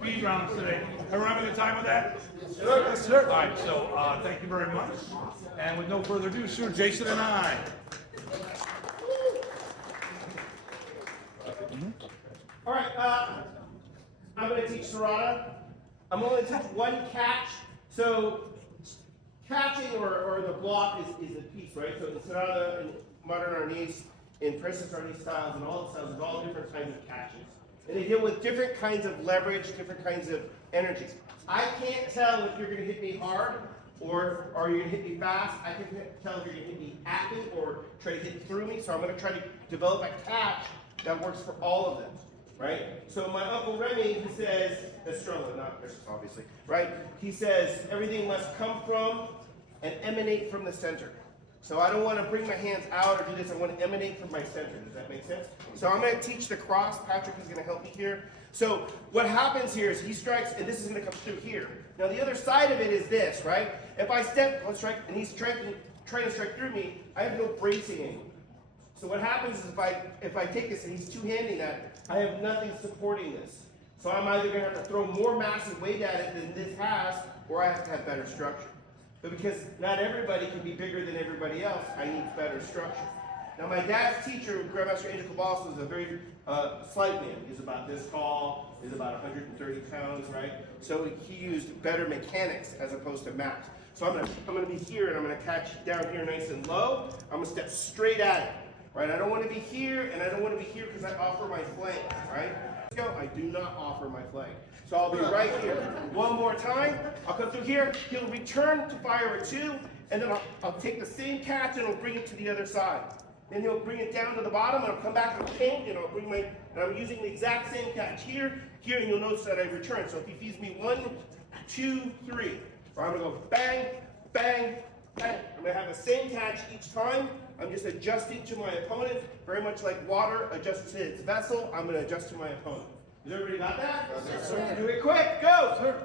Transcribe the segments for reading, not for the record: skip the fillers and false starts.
speed rounds today. Everyone having a good time with that? Sure. Yes, sir. All right, so thank you very much. And with no further ado, Sir Jason and I. All right, I'm going to teach Serrada. I'm only going to teach one catch. So catching or the block is a piece, right? So in Serrada, in modern arnis, in Princess arnis styles, and all the styles, there's all different kinds of catches. And they deal with different kinds of leverage, different kinds of energies. I can't tell if you're going to hit me hard or you're going to hit me fast. I can tell if you're going to hit me at me or try to hit through me. So I'm going to try to develop a catch that works for all of them, right? So my Uncle Remy, he says, Estrella, not Christmas, obviously, right? He says everything must come from and emanate from the center. So I don't want to bring my hands out or do this. I want to emanate from my center. Does that make sense? So I'm going to teach the cross. Patrick is going to help me here. So what happens here is he strikes, and this is going to come through here. Now the other side of it is this, right? If I step, I'll strike, and he's trying to strike through me, I have no bracing angle. So what happens is if I take this and he's two-handing that, I have nothing supporting this. So I'm either going to have to throw more massive weight at it than this has, or I have to have better structure. But because not everybody can be bigger than everybody else, I need better structure. Now my dad's teacher, Grandmaster Angel Caballos, is a very slight man. He's about this tall, he's about 130 pounds, right? So he used better mechanics as opposed to math. So I'm gonna be here and I'm gonna catch down here nice and low. I'm gonna step straight at it, right? I don't wanna be here and I don't wanna be here because I offer my flank, right? Let's go, I do not offer my flank. So I'll be right here. One more time. I'll come through here. He'll return to fire a 2, and then I'll take the same catch and I'll bring it to the other side. Then he'll bring it down to the bottom, and I'll come back and paint, and I'll bring and I'm using the exact same catch here, and you'll notice that I return. So if he feeds me 1, 2, 3, or I'm gonna go bang, bang, bang. I'm gonna have the same catch each time. I'm just adjusting to my opponent, very much like water adjusts to its vessel. I'm gonna adjust to my opponent. Has everybody got that? Yes, sir. Do it quick, go! Sir.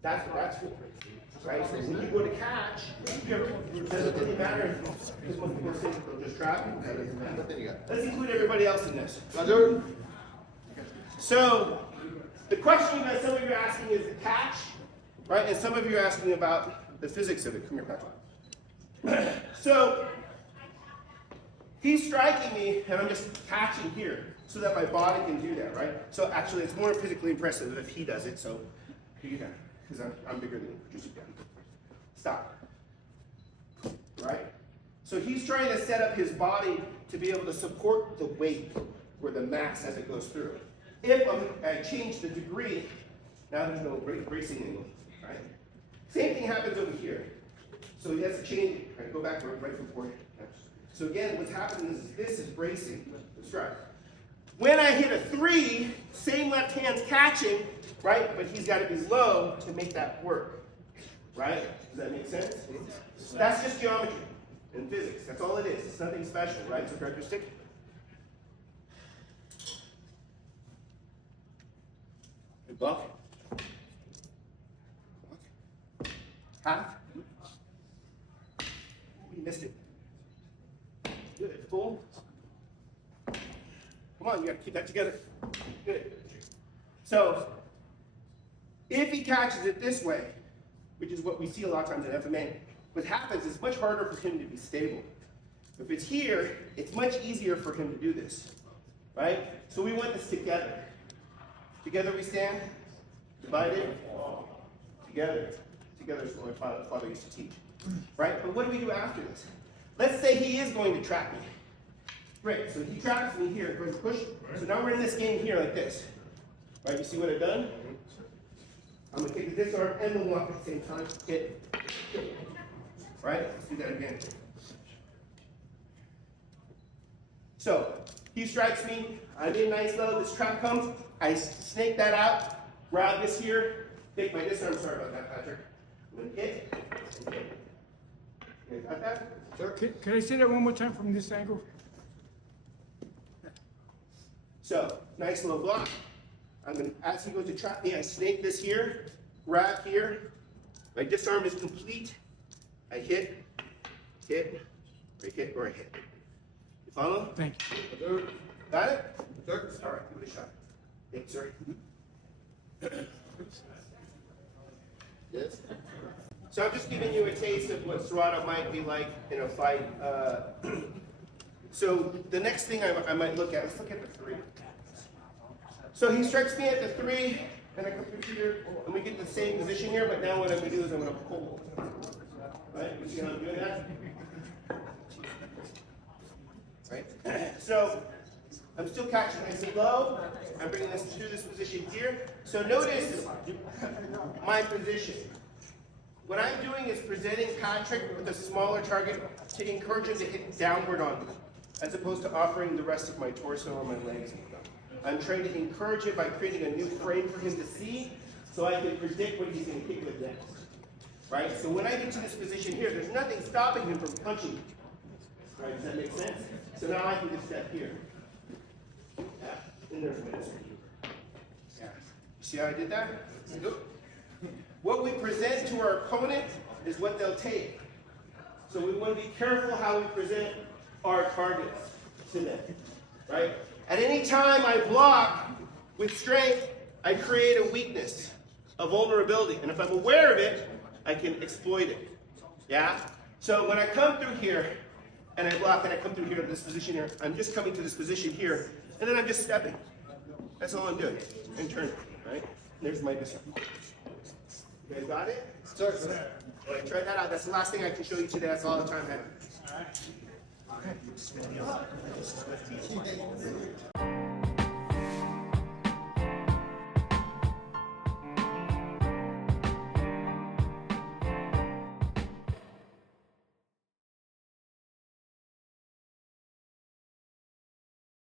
That's right. So when you go to catch, it doesn't really matter because most people say they'll just trap. Let's include everybody else in this. So the question that some of you are asking is the catch, right? And some of you are asking about the physics of it. Come here, Patrick. So he's striking me, and I'm just catching here so that my body can do that, right? So actually, it's more physically impressive if he does it. So here you go, because I'm bigger than you. Just stop, right? So he's trying to set up his body to be able to support the weight or the mass as it goes through. If I change the degree, now there's no bracing angle, right? Same thing happens over here. So he has to change, right? Go back right from forehand. So again, what's happening is this is bracing the strike. When I hit a 3, same left hand's catching, right? But he's got to be low to make that work, right? Does that make sense? That's just geometry and physics. That's all it is. It's nothing special, right? It's a characteristic. Good block. Half. You missed it. Good, full. Come on, you gotta keep that together. Good. So, if he catches it this way, which is what we see a lot of times in FMA, what happens is much harder for him to be stable. If it's here, it's much easier for him to do this, right? So we want this together. Together we stand, divided, together. Together is what my father used to teach, right? But what do we do after this? Let's say he is going to trap me. Great, so he traps me here, goes push. So now we're in this game here like this. Right, you see what I've done? I'm gonna take the disarm and the block at the same time. Hit. Right? Let's do that again. So, he strikes me, I'm in nice low, this trap comes, I snake that out, grab this here, take my disarm, sorry about that, Patrick. I'm gonna hit. You got that? Sir, can I say that one more time from this angle? So, nice little block. I'm going to, as he goes to trap me, I snake this here, grab here. My disarm is complete. I hit, or I hit. You follow? Thank you. Got it? All right, give it a shot. Thanks, sir. Yes. So I'm just giving you a taste of what Serrada might be like in a fight. So the next thing I might look at, let's look at the 3. So he strikes me at the 3, and I come through here, and we get the same position here, but now what I'm going to do is I'm going to pull. Right? You see how I'm doing that? Right? So I'm still catching nice and low. I'm bringing this through this position here. So notice my position. What I'm doing is presenting Patrick with a smaller target to encourage him to hit downward on me, as opposed to offering the rest of my torso or my legs. I'm trying to encourage him by creating a new frame for him to see, so I can predict what he's going to kick with next. Right? So when I get to this position here, there's nothing stopping him from punching me. Right? Does that make sense? So now I can just step here. Yeah. And there's my answer. Yeah. You see how I did that? Good. What we present to our opponent is what they'll take. So we want to be careful how we present our targets to them. Right? At any time I block with strength, I create a weakness, a vulnerability. And if I'm aware of it, I can exploit it. Yeah? So when I come through here, and I block, and I come through here to this position here, I'm just coming to this position here, and then I'm just stepping. That's all I'm doing. And turning, right? There's my disarm. You guys got it? Sure. All right, try that out. That's the last thing I can show you today. That's all the time I have. All right.